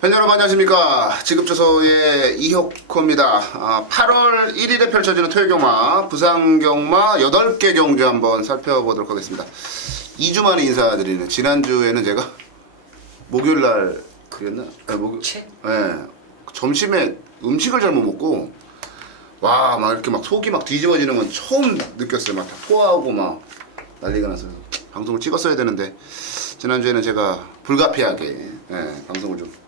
팬 여러분 안녕하십니까. 지급조서의 이혁호입니다. 8월 1일에 펼쳐지는 토요경마, 부산경마 8개 경주 한번 살펴보도록 하겠습니다. 2주 만에 인사드리는, 지난주에는 제가 목요일날 그랬나? 네, 점심에 음식을 잘못 먹고 막 이렇게 막 속이 막 뒤집어지는 건 처음 느꼈어요. 막 다 토하고 막 난리가 나서 방송을 찍었어야 되는데 지난주에는 제가 불가피하게 방송을 좀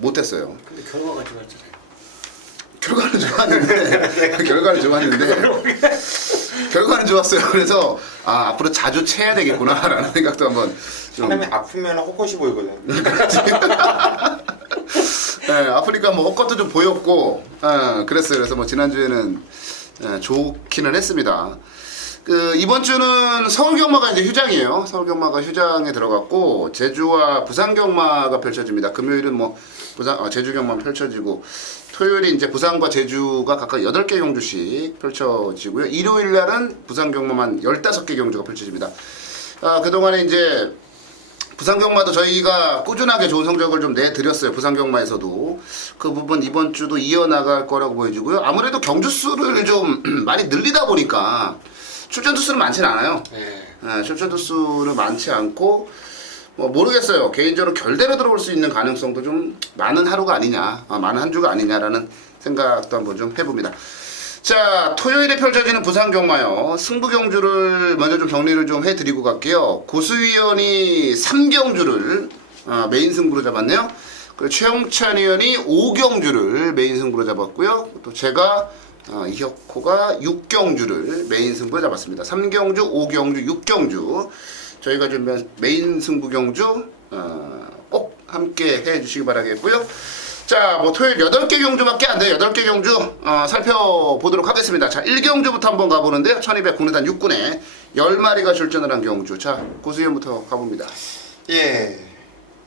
못했어요. 근데 결과가 좋았잖아요. 결과는 좋았는데 결과는 좋았는데 결과는 좋았어요. 그래서 앞으로 자주 채야 되겠구나라는 생각도 한번 좀. 사람이 아프면 헛것이 보이거든. 네, 아프니까 뭐 헛것도 좀 보였고, 그랬어요. 그래서 뭐 지난주에는 좋기는 했습니다. 이번 주는 서울경마가 이제 휴장이에요. 서울경마가 휴장에 들어갔고, 제주와 부산경마가 펼쳐집니다. 금요일은 뭐 제주경마 펼쳐지고, 토요일이 이제 부산과 제주가 각각 8개 경주씩 펼쳐지고요. 일요일 날은 부산경마만 15개 경주가 펼쳐집니다. 그동안에 이제 부산경마도 저희가 꾸준하게 좋은 성적을 좀 내드렸어요. 부산경마에서도. 그 부분 이번 주도 이어나갈 거라고 보여지고요. 아무래도 경주수를 좀 많이 늘리다 보니까 출전 투수는 많지는 않아요. 출전 투수는 많지 않고, 뭐 모르겠어요. 개인적으로 결대로 들어올 수 있는 가능성도 좀 많은 하루가 아니냐, 많은 한 주가 아니냐라는 생각도 한번 좀 해봅니다. 자, 토요일에 펼쳐지는 부산경마요. 승부경주를 먼저 좀 정리를 좀 해드리고 갈게요. 고수위원이 3경주를 메인 승부로 잡았네요. 그리고 최영찬 위원이 5경주를 메인 승부로 잡았고요. 또 제가 이혁호가 6경주를 메인 승부로 잡았습니다. 3경주, 5경주, 6경주 저희가 좀 메인 승부 경주 꼭 함께 해주시기 바라겠고요. 자, 뭐 토요일 8개 경주밖에 안 돼요. 8개 경주 살펴보도록 하겠습니다. 자, 1경주부터 한번 가보는데요. 1200 국내단 6군에 10마리가 출전을 한 경주. 자, 고수위원부터 가봅니다. 예,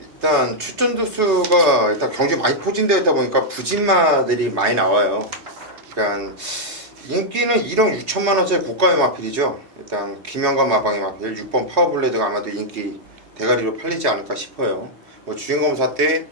일단 출전 두수가 일단 경주 많이 포진되어 있다 보니까 부진마들이 많이 나와요. 그러니까 인기는 1억 6천만 원짜리 고가의 마필이죠. 일단 김영관 마방의 마필 6번 파워블레드가 아마도 인기 대가리로 팔리지 않을까 싶어요. 뭐 주행검사 때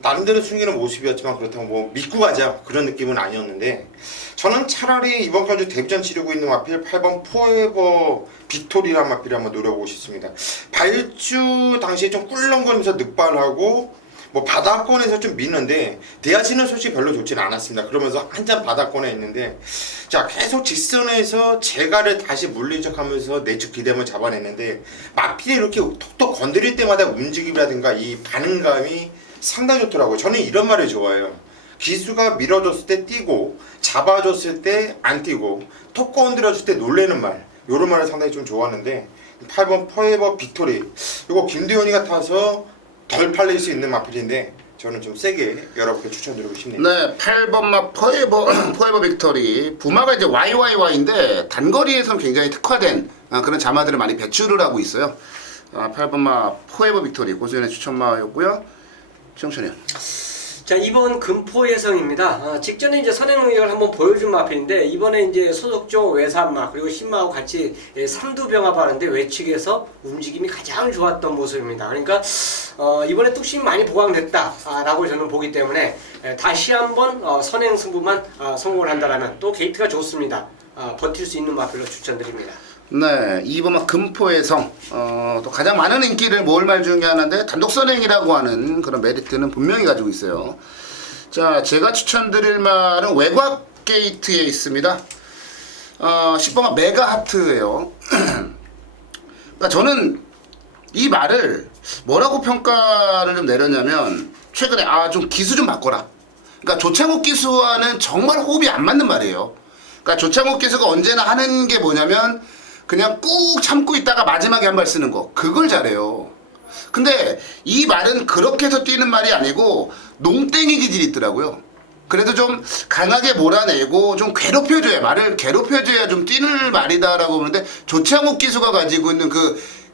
나름대로 숨기는 모습이었지만 그렇다고 뭐 믿고 가자 그런 느낌은 아니었는데, 저는 차라리 이번 경주 데뷔전 치르고 있는 마필 8번 포에버 빅토리라는 마필을 한번 노려보고 싶습니다. 발주 당시에 좀 꿀렁거리면서 늑발하고 뭐 바닥권에서 좀 미는데 대하치는 소식이 별로 좋지는 않았습니다. 그러면서 한참 바닥권에 있는데, 자, 계속 직선에서 재가를 다시 물리적하면서 내측 기대을 잡아냈는데, 마필이 이렇게 톡톡 건드릴 때마다 움직임이라든가 이 반응감이 상당히 좋더라고요. 저는 이런 말을 좋아해요. 기수가 밀어줬을 때 뛰고 잡아줬을 때 안 뛰고 톡 건드려줄 때 놀래는 말, 요런 말을 상당히 좀 좋아하는데, 8번 포에버 빅토리 이거 김대현이가 타서 덜 팔릴 수 있는 마필인데 저는 좀 세게 여러분께 추천드리고 싶네요. 네, 8번 마 포에버 빅토리. 부마가 이제 YYY인데 단거리에서는 굉장히 특화된 그런 자마들을 많이 배출을 하고 있어요. 8번 마 포에버 빅토리 고수연의 추천마였고요. 최영찬이요. 자, 이번 금포 예성입니다. 직전에 이제 선행능력을 한번 보여준 마필인데, 이번에 이제 소속종 외산마 그리고 신마하고 같이 삼두병합 하는데 외측에서 움직임이 가장 좋았던 모습입니다. 그러니까 이번에 뚝심이 많이 보강됐다라고 저는 보기 때문에 다시 한번 선행 승부만 성공을 한다라면 또 게이트가 좋습니다. 버틸 수 있는 마필로 추천드립니다. 네, 이번 금포의 성, 또 가장 많은 인기를 모을 말 중에 하나인데 단독선행이라고 하는 그런 메리트는 분명히 가지고 있어요. 자, 제가 추천드릴 말은 외곽 게이트에 있습니다. 10번가 메가하트예요. 그러니까 저는 이 말을 뭐라고 평가를 좀 내렸냐면, 최근에 좀 기수 좀 바꿔라. 그러니까 조창욱 기수와는 정말 호흡이 안 맞는 말이에요. 그러니까 조창욱 기수가 언제나 하는 게 뭐냐면 그냥 꾹 참고 있다가 마지막에 한 발 쓰는 거, 그걸 잘해요. 근데 이 말은 그렇게 해서 뛰는 말이 아니고 농땡이 기질이 있더라고요. 그래도 좀 강하게 몰아내고 좀 괴롭혀줘야, 말을 괴롭혀줘야 좀 뛰는 말이다라고 보는데, 조창욱 기수가 가지고 있는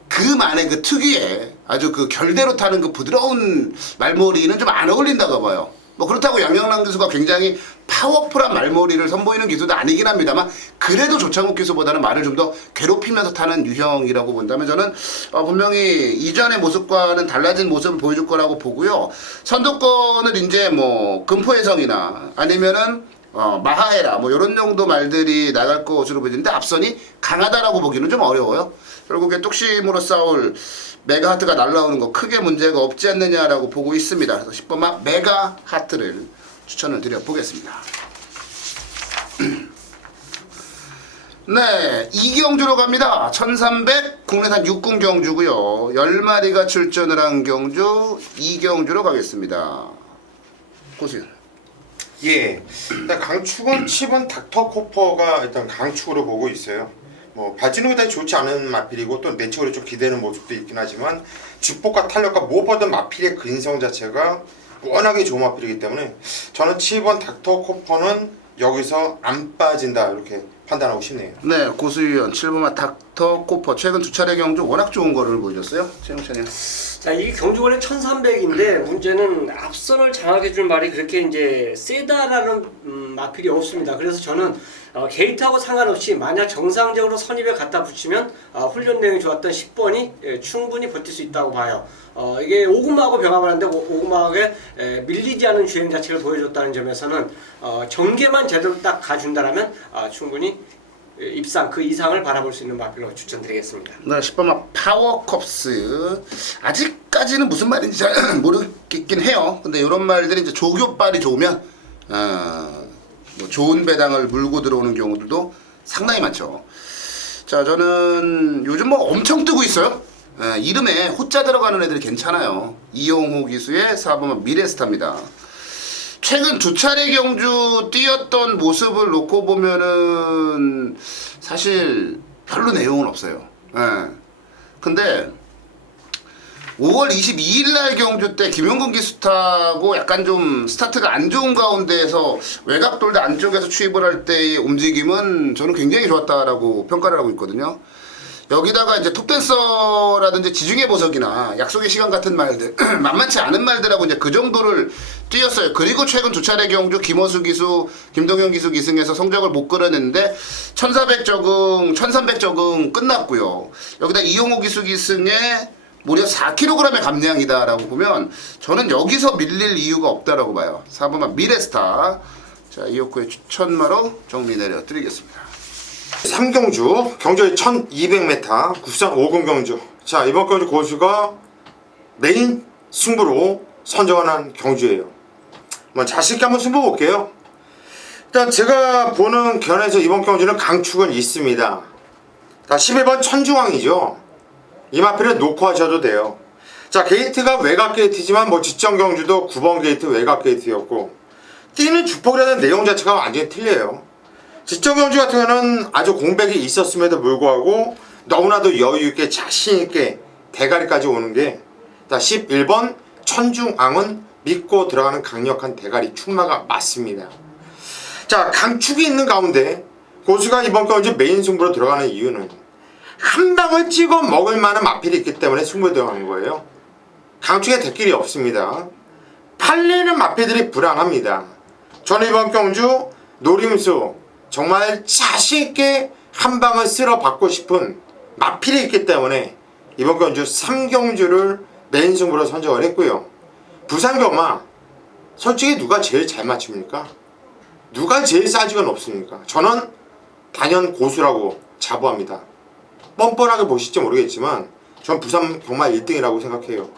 그만의 그 특유의 아주 그 결대로 타는 그 부드러운 말머리는 좀 안 어울린다고 봐요. 뭐 그렇다고 양영란 기수가 굉장히 파워풀한 말머리를 선보이는 기수도 아니긴 합니다만 그래도 조창욱 기수보다는 말을 좀 더 괴롭히면서 타는 유형이라고 본다면 저는 분명히 이전의 모습과는 달라진 모습을 보여줄 거라고 보고요. 선두권을 이제 뭐 금포해성이나 아니면은 마하에라 뭐 이런 정도 말들이 나갈 것으로 보이는데 앞선이 강하다라고 보기는 좀 어려워요. 결국에 뚝심으로 싸울 메가하트가 날라오는 거 크게 문제가 없지 않느냐라고 보고 있습니다. 그래서 10번마 메가하트를 추천을 드려보겠습니다. 네, 이경주로 갑니다. 1300 국내산 육군 경주고요. 10마리가 출전을 한 경주 이경주로 가겠습니다. 고수연. 예, 일단 강축은 7번 닥터코퍼가 일단 강축으로 보고 있어요. 뭐 발진후가 다시 좋지 않은 마필이고 또 내적으로 좀 기대는 모습도 있긴 하지만 주폭과 탄력과 무엇보다 마필의 근성 자체가 워낙에 좋은 마필이기 때문에 저는 7번 닥터코퍼는 여기서 안 빠진다 이렇게 판단하고 싶네요. 네, 고수연 7번마 닥터코퍼 최근 두 차례 경주 워낙 좋은 거를 보여줬어요. 최영찬이요. 자, 이게 경주권의 1300인데 문제는 앞선을 장악해줄 말이 그렇게 이제 세다라는 마필이 없습니다. 그래서 저는 게이트하고 상관없이 만약 정상적으로 선입에 갖다 붙이면 훈련 내용이 좋았던 10번이 충분히 버틸 수 있다고 봐요. 이게 오구마하고 병합을 하는데 오구마하게 밀리지 않은 주행 자체를 보여줬다는 점에서는 전개만 제대로 딱 가준다라면 충분히 입상 그 이상을 바라볼 수 있는 마필로 추천드리겠습니다. 네, 10번마 파워컵스 아직까지는 무슨 말인지 잘 모르겠긴 해요. 근데 이런 말들이 이제 조교빨이 좋으면 뭐 좋은 배당을 물고 들어오는 경우들도 상당히 많죠. 자, 저는 요즘 뭐 엄청 뜨고 있어요. 이름에 호자 들어가는 애들이 괜찮아요. 이용호 기수의 4번마 미래스타입니다. 최근 두 차례 경주 뛰었던 모습을 놓고 보면은 사실 별로 내용은 없어요. 근데 5월 22일 날 경주 때 김용근 기수 타고 약간 좀 스타트가 안 좋은 가운데에서 외곽돌도 안쪽에서 추입을 할 때의 움직임은 저는 굉장히 좋았다라고 평가를 하고 있거든요. 여기다가 이제 톱댄서라든지 지중해 보석이나 약속의 시간 같은 말들 만만치 않은 말들하고 이제 그 정도를 뛰었어요. 그리고 최근 두 차례 경주 김호수 기수, 김동현 기수 기승에서 성적을 못 끌어냈는데 1400 적응, 1300 적응 끝났고요. 여기다 이용호 기수 기승에 무려 4kg의 감량이다라고 보면 저는 여기서 밀릴 이유가 없다라고 봐요. 4번만 미래스타. 자, 이호쿠의 추천마로 정리 내려드리겠습니다. 3경주 경주의 1200m 국산 5금 경주. 자, 이번 경주 고수가 메인 승부로 선정한 경주예요. 뭐 자신있게 한번 승부 볼게요. 일단 제가 보는 견에서 이번 경주는 강축은 있습니다. 자, 11번 천중왕이죠. 이 마필은 놓고 하셔도 돼요. 자, 게이트가 외곽 게이트지만 뭐 직전 경주도 9번 게이트 외곽 게이트였고 뛰는 주폭이라는 내용 자체가 완전히 틀려요. 직전 경주 같은 경우는 아주 공백이 있었음에도 불구하고 너무나도 여유있게 자신있게 대가리까지 오는 게 11번 천중앙은 믿고 들어가는 강력한 대가리 축마가 맞습니다. 자, 강축이 있는 가운데 고수가 이번 경주 메인 승부로 들어가는 이유는 한 방을 찍어 먹을 만한 마필이 있기 때문에 승부에 들어가는 거예요. 강축에 대길이 없습니다. 팔리는 마필들이 불안합니다. 저는 이번 경주 노림수 정말 자신있게 한 방을 쓸어 받고 싶은 마필이 있기 때문에 이번 경주 3경주를 메인 승부로 선정을 했고요. 부산경마 솔직히 누가 제일 잘 맞춥니까? 누가 제일 싸지가 높습니까? 저는 단연 고수라고 자부합니다. 뻔뻔하게 보실지 모르겠지만 전 부산 경마 1등이라고 생각해요.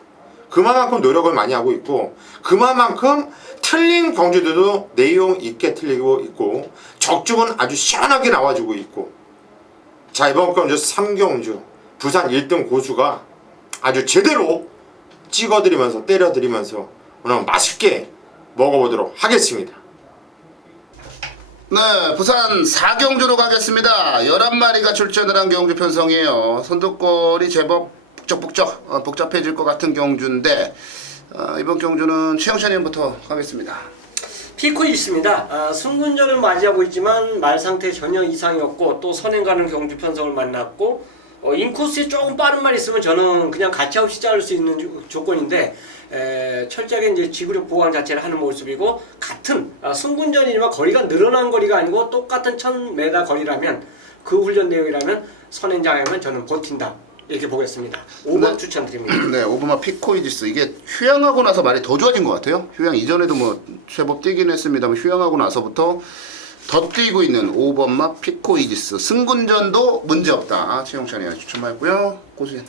그만큼 노력을 많이 하고 있고 그만큼 틀린 경주들도 내용 있게 틀리고 있고 적중은 아주 시원하게 나와주고 있고 자, 이번 경주 3경주 부산 1등 고수가 아주 제대로 찍어드리면서 때려드리면서 오늘 맛있게 먹어보도록 하겠습니다. 네, 부산 4경주로 가겠습니다. 11마리가 출전을 한 경주 편성이에요. 선두권이 제법 복잡해질 것 같은 경주인데 이번 경주는 최영찬 의원부터 가겠습니다. 피코 있습니다. 승군전을 맞이하고 있지만 말 상태 전혀 이상이 없고 또 선행 가는 경주 편성을 만났고 인코스에 조금 빠른 말이 있으면 저는 그냥 가차 없이 자를 수 있는 조건인데 철저하게 이제 지구력 보강 자체를 하는 모습이고 같은 승군전이지만 거리가 늘어난 거리가 아니고 똑같은 1000m 거리라면 그 훈련 내용이라면 선행장애면 저는 버틴다 이렇게 보겠습니다. 5번 추천드립니다. 네, 오버마 피코이지스 이게 휴양하고 나서 말이 더 좋아진 것 같아요. 휴양 이전에도 뭐 제법 뛰긴 했습니다만 휴양하고 나서부터 더 뛰고 있는 5번마 피코이지스 승군전도 문제없다. 최영찬이가 추천했고요. 고수현.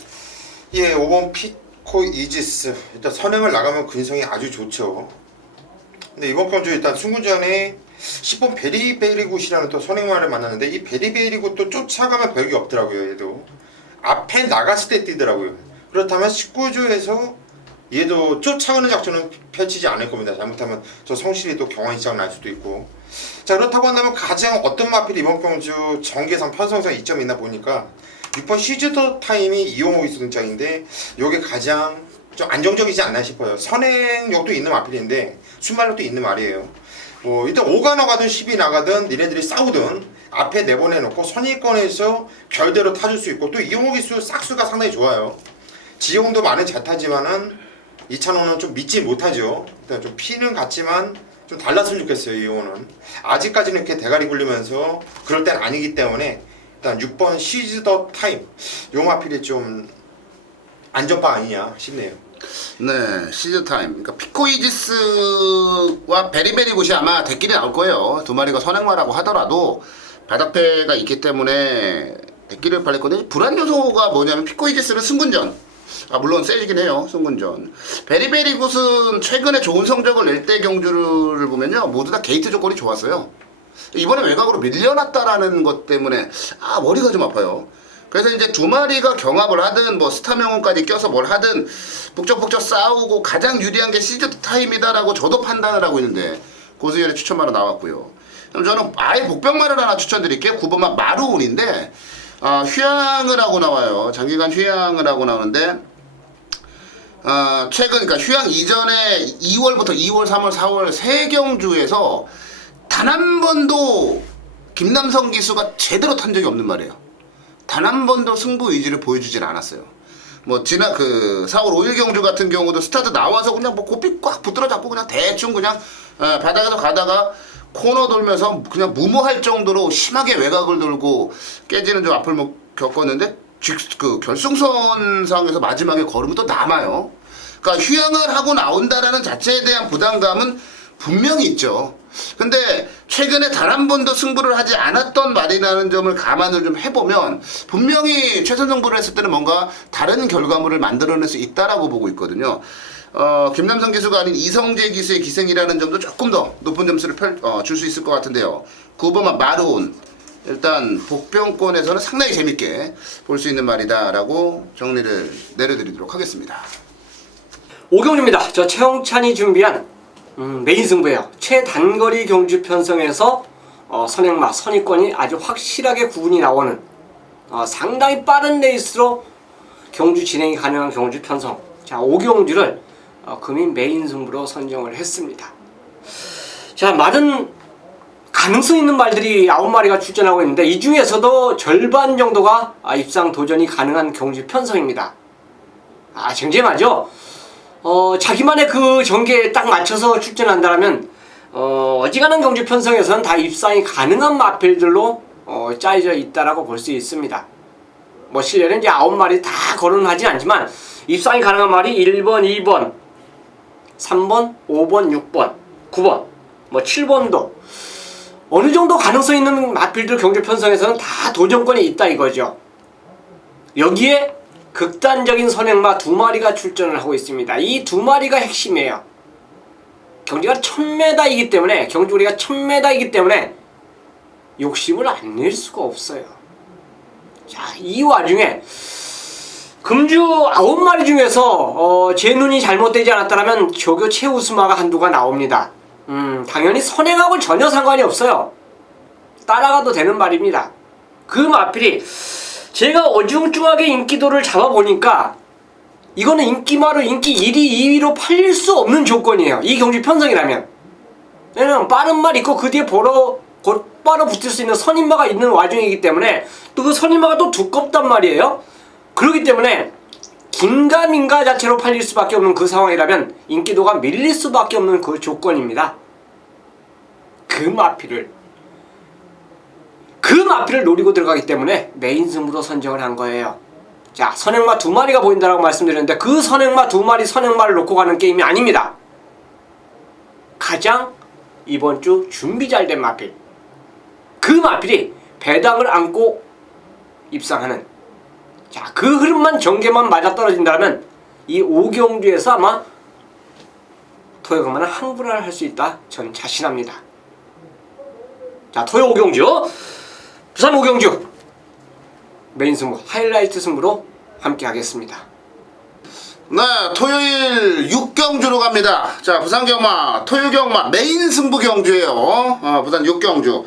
예, 5번 피코 이지스 일단 선행을 나가면 근성이 아주 좋죠. 근데 이번 경주 일단 승군전에 10번 베리베리굿이라는 또 선행마를 만났는데 이 베리베리굿도 쫓아가면 별게 없더라고요. 얘도 앞에 나갔을 때 뛰더라고요. 그렇다면 19조에서 얘도 쫓아가는 작전은 펼치지 않을 겁니다. 잘못하면 저 성실이 또 경환 시작 날 수도 있고. 자, 그렇다고 한다면 가장 어떤 마필이 이번 경주 전개상 편성상 이점이 있나 보니까 6번 시즈더 타임이 이용호기수 등장인데 요게 가장 좀 안정적이지 않나 싶어요. 선행력도 있는 마필인데 순발력도 있는 말이에요. 뭐 일단 5가 나가든 10이 나가든 니네들이 싸우든 앞에 내보내놓고 선의권에서 결대로 타줄 수 있고 또 이용호기수 싹수가 상당히 좋아요. 지용도 많은 잘 타지만은 이찬호는 좀 믿지 못하죠. 일단 좀 피는 같지만 좀 달랐으면 좋겠어요. 이용호는 아직까지는 이렇게 대가리 굴리면서 그럴 땐 아니기 때문에 일단 6번 시즈 더 타임 요 마필이 좀 안전바 아니냐 싶네요. 네, 시즈 타임. 그러니까 피코이지스와 베리베리굿이 아마 대끼리 나올 거예요. 두 마리가 선행마라고 하더라도 바닥패가 있기 때문에 대끼리를 팔릴 건데 불안 요소가 뭐냐면 피코이지스는 승군전. 물론 세지긴 해요. 승군전. 베리베리굿은 최근에 좋은 성적을 낼 때 경주를 보면요. 모두 다 게이트 조건이 좋았어요. 이번에 외곽으로 밀려났다라는 것 때문에 머리가 좀 아파요. 그래서 이제 두 마리가 경합을 하든 뭐 스타명운까지 껴서 뭘 하든 북적북적 싸우고 가장 유리한 게 시즈 타임이다라고 저도 판단을 하고 있는데 고수열의 추천마로 나왔고요. 그럼 저는 아예 복병마를 하나 추천드릴게요. 9번마 마루운인데 휴양을 하고 나와요. 장기간 휴양을 하고 나오는데 최근 그러니까 휴양 이전에 2월부터 2월, 3월, 4월 세 경주에서 단 한 번도 김남성 기수가 제대로 탄 적이 없는 말이에요. 단 한 번도 승부 의지를 보여주진 않았어요. 뭐 지난 그 4월 5일 경주 같은 경우도 스타트 나와서 그냥 뭐 고삐 꽉 붙들어 잡고 그냥 대충 그냥 바닥에서 가다가 코너 돌면서 그냥 무모할 정도로 심하게 외곽을 돌고 깨지는 좀 앞을 겪었는데 그 결승선상에서 마지막에 걸으면 또 남아요. 그러니까 휴양을 하고 나온다라는 자체에 대한 부담감은 분명히 있죠. 근데 최근에 단 한 번도 승부를 하지 않았던 말이라는 점을 감안을 좀 해보면 분명히 최선 승부를 했을 때는 뭔가 다른 결과물을 만들어낼 수 있다라고 보고 있거든요. 김남성 기수가 아닌 이성재 기수의 기생이라는 점도 조금 더 높은 점수를 줄 수 있을 것 같은데요. 9번만 마루온 일단 복병권에서는 상당히 재밌게 볼 수 있는 말이다라고 정리를 내려드리도록 하겠습니다. 오경주입니다. 저 최영찬이 준비한 메인 승부예요. 최단거리 경주 편성에서 선행마, 선의권이 아주 확실하게 구분이 나오는 상당히 빠른 레이스로 경주 진행이 가능한 경주 편성. 자, 오경주를 금인 메인 승부로 선정을 했습니다. 자, 많은 가능성 있는 말들이 9마리가 출전하고 있는데 이 중에서도 절반 정도가 입상 도전이 가능한 경주 편성입니다. 쟁쟁하죠? 자기만의 그 전개에 딱 맞춰서 출전한다면 어지간한 경주 편성에서는 다 입상이 가능한 마필들로 짜여져 있다라고 볼 수 있습니다. 뭐 실내는 이제 9마리 다 거론하진 않지만 입상이 가능한 말이 1번, 2번, 3번, 5번, 6번, 9번, 뭐 7번도 어느 정도 가능성 있는 마필들 경주 편성에서는 다 도전권이 있다 이거죠. 여기에 극단적인 선행마 2마리가 출전을 하고 있습니다. 이 2마리가 핵심이에요. 경주가 1000m이기 때문에 경주거리가 1000m이기 때문에 욕심을 안 낼 수가 없어요. 자, 이 와중에 금주 9마리 중에서 제 눈이 잘못되지 않았다면 조교 최우수마가 한두가 나옵니다. 당연히 선행하고 전혀 상관이 없어요. 따라가도 되는 말입니다. 그 마필이 제가 어중중하게 인기도를 잡아보니까 이거는 인기마로 인기 1위, 2위로 팔릴 수 없는 조건이에요. 이 경주 편성이라면. 왜냐면 빠른 말 있고 그 뒤에 보러 곧바로 붙을 수 있는 선인마가 있는 와중이기 때문에 또 그 선인마가 또 두껍단 말이에요. 그렇기 때문에 긴가민가 자체로 팔릴 수밖에 없는 그 상황이라면 인기도가 밀릴 수밖에 없는 그 조건입니다. 그 마피를 노리고 들어가기 때문에 메인 승부로 선정을 한 거예요. 자, 선행마 2마리가 보인다라고 말씀드렸는데 그 선행마 2마리 선행마를 놓고 가는 게임이 아닙니다. 가장 이번 주 준비 잘 된 마필, 그 마필이 배당을 안고 입상하는, 자, 그 흐름만 전개만 맞아떨어진다면 이 5경주에서 아마 토요강만은 항불을 할 수 있다 저는 자신합니다. 자, 토요 5경주, 부산 5경주 메인 승부, 하이라이트 승부로 함께 하겠습니다. 네, 토요일 6경주로 갑니다. 자, 부산 경마, 토요 경마 메인 승부 경주예요. 부산 6경주.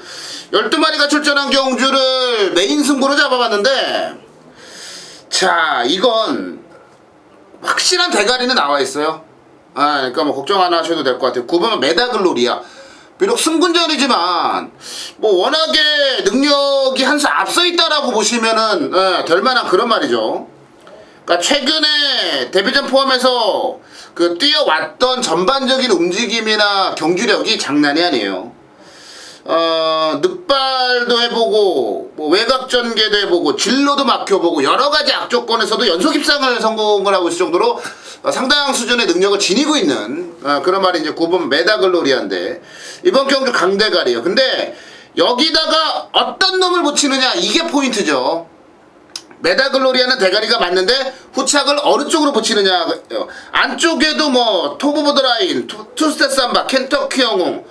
12마리가 출전한 경주를 메인 승부로 잡아봤는데, 자, 이건 확실한 대가리는 나와 있어요. 그러니까 뭐 걱정 안 하셔도 될 것 같아요. 9번은 메다글로리아. 비록 승군전이지만 뭐 워낙에 능력이 한 수 앞서 있다라고 보시면은 될 만한 그런 말이죠. 그러니까 최근에 데뷔전 포함해서 그 뛰어왔던 전반적인 움직임이나 경주력이 장난이 아니에요. 늑발도 해보고 뭐 외곽 전개도 해보고 진로도 막혀보고 여러가지 악조건에서도 연속 입상을 성공을 하고 있을 정도로 상당한 수준의 능력을 지니고 있는 그런 말이 이제 9번 메다글로리아인데 이번 경주 강대가리예요. 근데 여기다가 어떤 놈을 붙이느냐, 이게 포인트죠. 메다글로리아는 대가리가 맞는데 후착을 어느 쪽으로 붙이느냐. 안쪽에도 뭐 토브보드라인, 투스텝 삼바, 켄터키 영웅,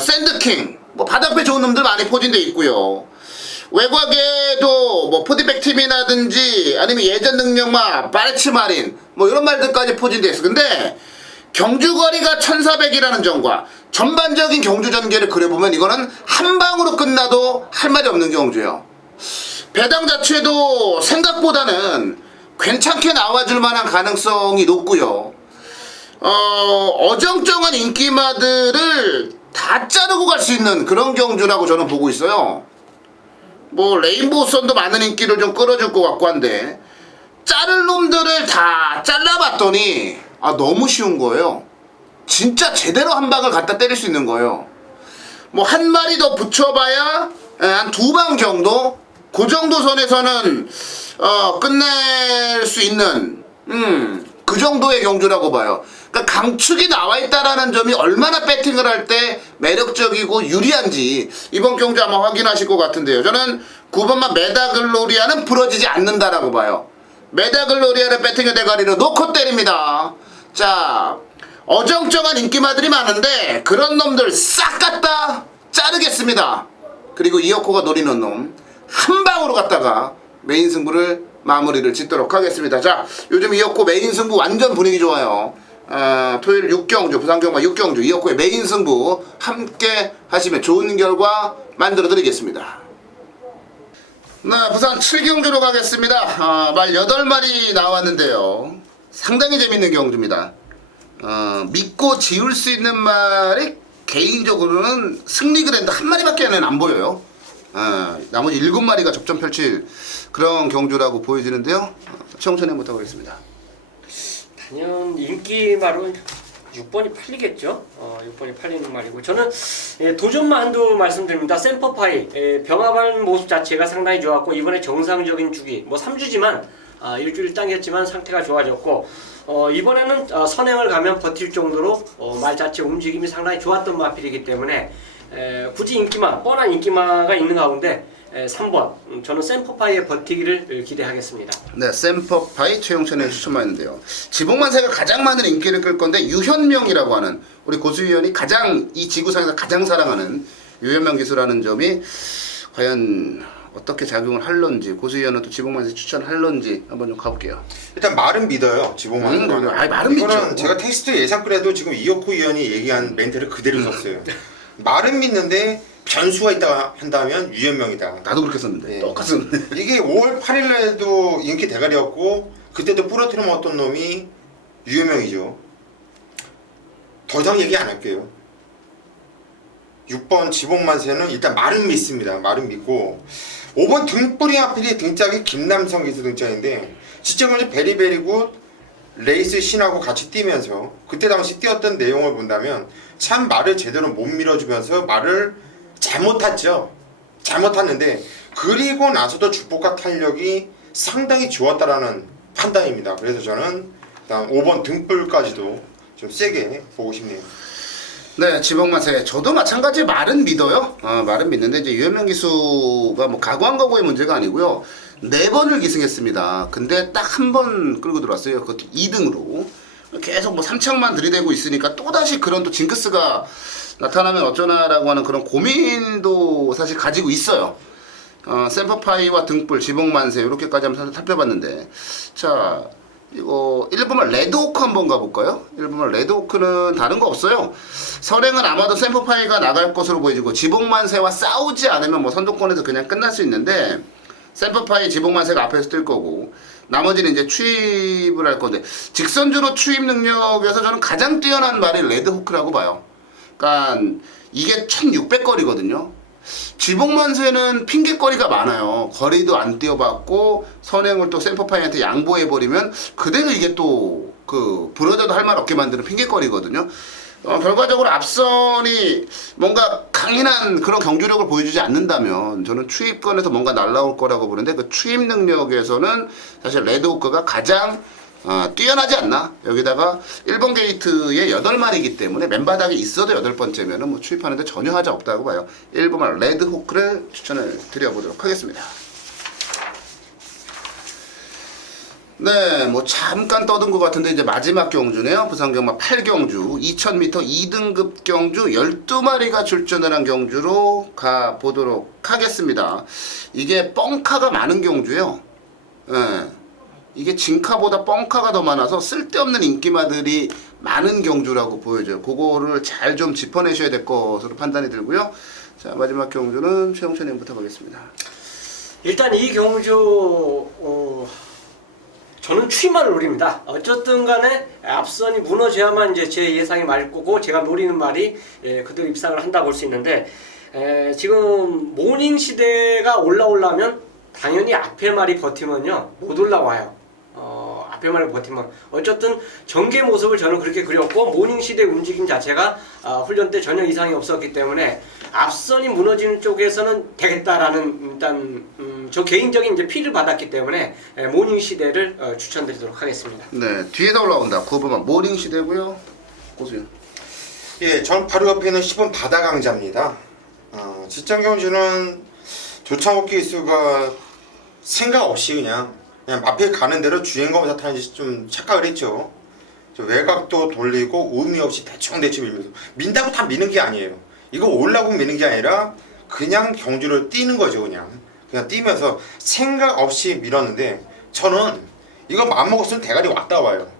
샌드킹, 뭐 바닥배 좋은 놈들 많이 포진돼 있고요. 외곽에도 뭐 포디백 팀이라든지 아니면 예전 능력마 바레츠 마린 뭐 이런 말들까지 포진돼 있어. 근데 경주거리가 1400이라는 점과 전반적인 경주 전개를 그려보면 이거는 한 방으로 끝나도 할 말이 없는 경주예요. 배당 자체도 생각보다는 괜찮게 나와줄 만한 가능성이 높고요. 어정쩡한 인기마들을 다 자르고 갈 수 있는 그런 경주라고 저는 보고 있어요. 뭐 레인보우 선도 많은 인기를 좀 끌어줄 것 같고 한데 자를 놈들을 다 잘라봤더니 너무 쉬운 거예요. 진짜 제대로 한 방을 갖다 때릴 수 있는 거예요. 뭐 한 마리 더 붙여봐야 한 2방 정도, 그 정도 선에서는 끝낼 수 있는 그 정도의 경주라고 봐요. 그러니까 강축이 나와 있다라는 점이 얼마나 배팅을 할 때 매력적이고 유리한지 이번 경주 아마 확인하실 것 같은데요. 저는 9번만 메다글로리아는 부러지지 않는다라고 봐요. 메다글로리아를 배팅의 대가리로 놓고 때립니다. 자, 어정쩡한 인기마들이 많은데 그런 놈들 싹 갖다 자르겠습니다. 그리고 이어코가 노리는 놈 한 방으로 갖다가 메인 승부를 마무리를 짓도록 하겠습니다. 자, 요즘 이어코 메인 승부 완전 분위기 좋아요. 토요일 6경주, 부산경마 6경주 이어코의 메인 승부 함께 하시면 좋은 결과 만들어 드리겠습니다. 네, 부산 7경주로 가겠습니다. 말 8마리 나왔는데요. 상당히 재밌는 경주입니다. 믿고 지울 수 있는 말이 개인적으로는 승리 그랜드 한 마리밖에는 안 보여요. 나머지 7마리가 접전 펼칠 그런 경주라고 보여지는데요. 청천에 못하고 있습니다. 단연 인기마로 6번이 팔리겠죠. 6번이 팔리는 말이고 저는 도전만도 말씀드립니다. 샘퍼파이 병합한 모습 자체가 상당히 좋았고 이번에 정상적인 주기 뭐 3주지만 일주일 당겼지만 상태가 좋아졌고 이번에는 선행을 가면 버틸 정도로 말 자체 움직임이 상당히 좋았던 마필이기 때문에 굳이 인기마, 뻔한 인기마가 있는 가운데 3번 저는 샘퍼파이의 버티기를 기대하겠습니다. 네, 샘퍼파이 최용천의 추천만인데요. 지붕만세가 가장 많은 인기를 끌 건데 유현명이라고 하는 우리 고수위원이 가장 이 지구상에서 가장 사랑하는 유현명 기수라는 점이 과연 어떻게 작용을 할런지 고수위원은 또 지붕만세 추천할런지 한번 좀 가볼게요. 일단 말은 믿어요. 지붕만. 말은 믿죠. 이거는 제가 텍스트 예상글에도 지금 이어코 위원이 얘기한 멘트를 그대로 썼어요. 말은 믿는데 변수가 있다 한다면 유현명이다. 나도 그렇게 썼는데 네. 똑같은. 이게 5월 8일날에도 인기 대가리였고 그때도 부러뜨려 먹었던 놈이 유현명이죠. 더 이상 얘기 안 할게요. 6번 지복만세는 일단 말은 믿습니다. 말은 믿고 5번 등불이 하필이 등짝이 김남성 기수 등짝인데 진짜 먼저 베리베리굿 레이스 신하고 같이 뛰면서 그때 당시 뛰었던 내용을 본다면 참 말을 제대로 못 밀어주면서 말을 잘못 탔죠. 잘못 탔는데 그리고 나서도 주복과 탄력이 상당히 좋았다라는 판단입니다. 그래서 저는 일단 5번 등불까지도 좀 세게 보고 싶네요. 네, 지복만세. 저도 마찬가지 말은 믿어요. 말은 믿는데 이제 유현명 기수가 뭐 각오한 거고의 문제가 아니고요. 4번을 기승했습니다. 근데 딱 한 번 끌고 들어왔어요. 그것도 2등으로. 계속 뭐 3창만 들이대고 있으니까 또다시 그런 또 징크스가 나타나면 어쩌나라고 하는 그런 고민도 사실 가지고 있어요. 샘퍼파이와 등불, 지복만세 이렇게까지 한번 살펴봤는데 자 이거 1번만 레드호크 한번 가볼까요? 1번만 레드호크는 다른 거 없어요. 선행은 아마도 샘퍼파이가 나갈 것으로 보여지고 지복만세와 싸우지 않으면 뭐 선두권에서 그냥 끝날 수 있는데 샘퍼파이 지복만세가 앞에서 뜰 거고 나머지는 이제 추입을 할 건데 직선주로 추입 능력에서 저는 가장 뛰어난 말이 레드호크라고 봐요. 그러니까 이게 1600거리거든요. 지복만세는 핑계거리가 많아요. 거리도 안 뛰어봤고 선행을 또 샘퍼파이한테 양보해버리면 그대로 이게 또 그 부러져도 할 말 없게 만드는 핑계거리거든요. 결과적으로 앞선이 뭔가 강인한 그런 경주력을 보여주지 않는다면 저는 추입권에서 뭔가 날라올 거라고 보는데 그 추입 능력에서는 사실 레드호크가 가장 뛰어나지 않나? 여기다가 1번 게이트에 8마리이기 때문에 맨바닥에 있어도 8번째면은 뭐 추입하는데 전혀 하자 없다고 봐요. 1번만 레드호크를 추천을 드려보도록 하겠습니다. 네, 뭐 잠깐 떠든 것 같은데 이제 마지막 경주네요. 부산경마 8경주 2000m 2등급 경주 12마리가 출전을 한 경주로 가보도록 하겠습니다. 이게 뻥카가 많은 경주예요. 네. 이게 진카보다 뻥카가 더 많아서 쓸데없는 인기마들이 많은 경주라고 보여져요. 그거를 잘 좀 짚어내셔야 될 것으로 판단이 들고요. 자, 마지막 경주는 최영천님부터 가겠습니다. 일단 이 경주 저는 추임만을 노립니다. 어쨌든 간에 앞선이 무너져야만 이제 제 예상이 맞을 거고 제가 노리는 말이 그대로 입상을 한다고 볼 수 있는데 지금 모닝 시대가 올라오려면 당연히 앞에 말이 버티면요 못 올라와요. 앞에 말이 버티면 어쨌든 전개 모습을 저는 그렇게 그렸고 모닝 시대 움직임 자체가 훈련 때 전혀 이상이 없었기 때문에 앞선이 무너지는 쪽에서는 되겠다라는 일단 저 개인적인 이제 피를 받았기 때문에 모닝 시대를 추천드리도록 하겠습니다. 네, 뒤에서 올라온다. 9번만 모닝 시대고요. 고수요. 예, 전 바로 옆에 있는 10번 바다강자입니다. 직전 경주는 조창욱 기수가 생각 없이 그냥 앞에 가는 대로 주행검사 타는지 좀 착각을 했죠. 외곽도 돌리고 의미 없이 대충 밀면서 민다고 다 미는 게 아니에요. 이거 올라고 미는 게 아니라 그냥 경주를 뛰는 거죠. 그냥 뛰면서 생각 없이 밀었는데 저는 이거 마음 먹었으면 대가리 왔다 와요.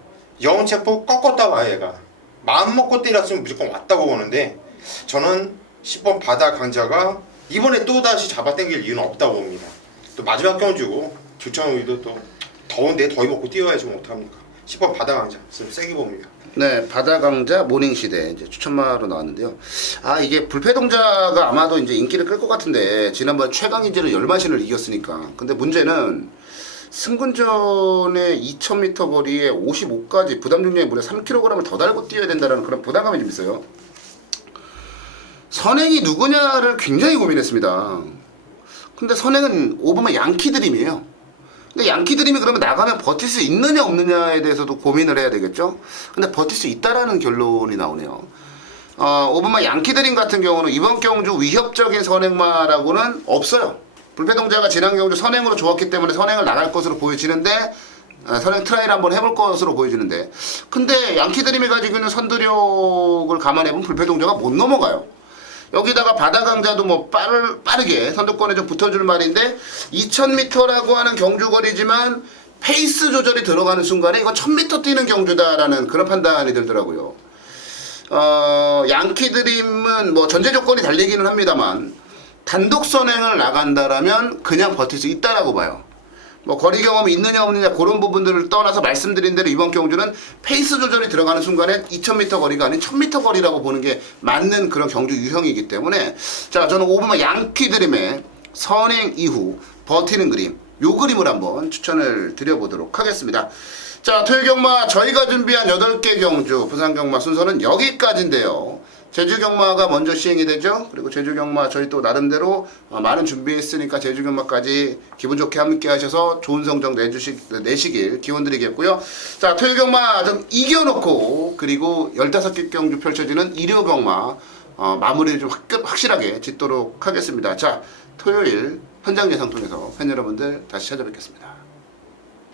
영체포 꺾었다 와요. 얘가 마음 먹고 때렸으면 무조건 왔다고 보는데 저는 10번 바다 강자가 이번에 또다시 잡아당길 이유는 없다고 봅니다. 또 마지막 경주고 조창욱이도 또 더운데 더위 먹고 뛰어야지 못합니까? 10번 바다 강자 세게 봅니다. 네, 바다강자 모닝시대 이제 추천마로 나왔는데요. 이게 불패동자가 아마도 이제 인기를 끌 것 같은데 지난번 최강인지를 열마신을 이겼으니까. 근데 문제는 승군전에 2000m 거리에 55까지 부담 중량이 무려 3kg을 더 달고 뛰어야 된다는 그런 부담감이 좀 있어요. 선행이 누구냐를 굉장히 고민했습니다. 근데 선행은 5번만 양키드림이에요. 근데 양키드림이 그러면 나가면 버틸 수 있느냐 없느냐에 대해서도 고민을 해야 되겠죠. 근데 버틸 수 있다라는 결론이 나오네요. 5번만 양키드림 같은 경우는 이번 경주 위협적인 선행마라고는 없어요. 불패동자가 지난 경주 선행으로 좋았기 때문에 선행을 나갈 것으로 보여지는데 선행 트라이를 한번 해볼 것으로 보여지는데 근데 양키드림이 가지고 있는 선두력을 감안해보면 불패동자가 못 넘어가요. 여기다가 바다강자도 뭐 빠르게 선두권에 좀 붙어줄 말인데 2000m라고 하는 경주거리지만 페이스 조절이 들어가는 순간에 이건 1000m 뛰는 경주다라는 그런 판단이 들더라고요. 양키드림은 뭐 전제 조건이 달리기는 합니다만 단독 선행을 나간다라면 그냥 버틸 수 있다라고 봐요. 뭐 거리 경험이 있느냐 없느냐 그런 부분들을 떠나서 말씀드린 대로 이번 경주는 페이스 조절이 들어가는 순간에 2000m 거리가 아닌 1000m 거리라고 보는 게 맞는 그런 경주 유형이기 때문에 자 저는 5번마 양키 드림의 선행 이후 버티는 그림 요 그림을 한번 추천을 드려보도록 하겠습니다. 자 토요 경마 저희가 준비한 8개 경주 부산 경마 순서는 여기까지인데요. 제주 경마가 먼저 시행이 되죠. 그리고 제주 경마 저희 또 나름대로 많은 준비했으니까 제주 경마까지 기분 좋게 함께 하셔서 좋은 성적 내시길 기원드리겠고요. 자, 토요 경마 좀 이겨놓고 그리고 15개 경주 펼쳐지는 일요 경마 마무리를 좀 확실하게 짓도록 하겠습니다. 자, 토요일 현장 예상 통해서 팬 여러분들 다시 찾아뵙겠습니다.